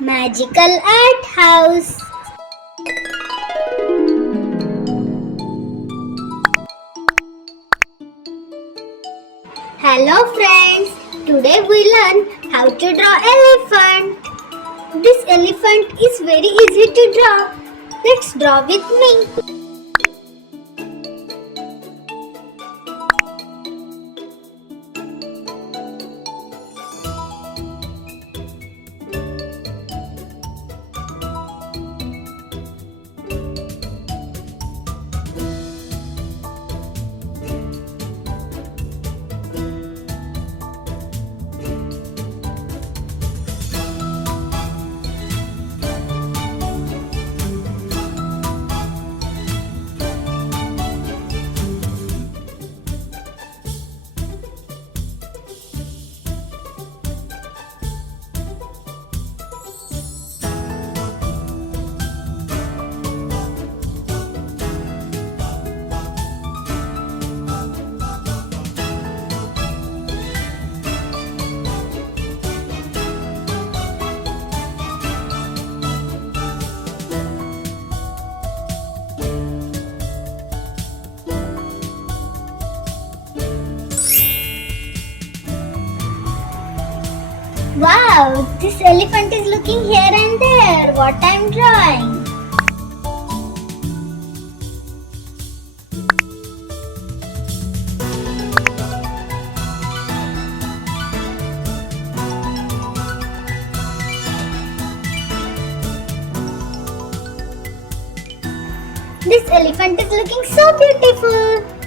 Magical Art House. Hello friends, today we learn how to draw elephant. This elephant is very easy to draw. Let's draw with me. Wow, this elephant is looking here and there. What I'm drawing. This elephant is looking so beautiful.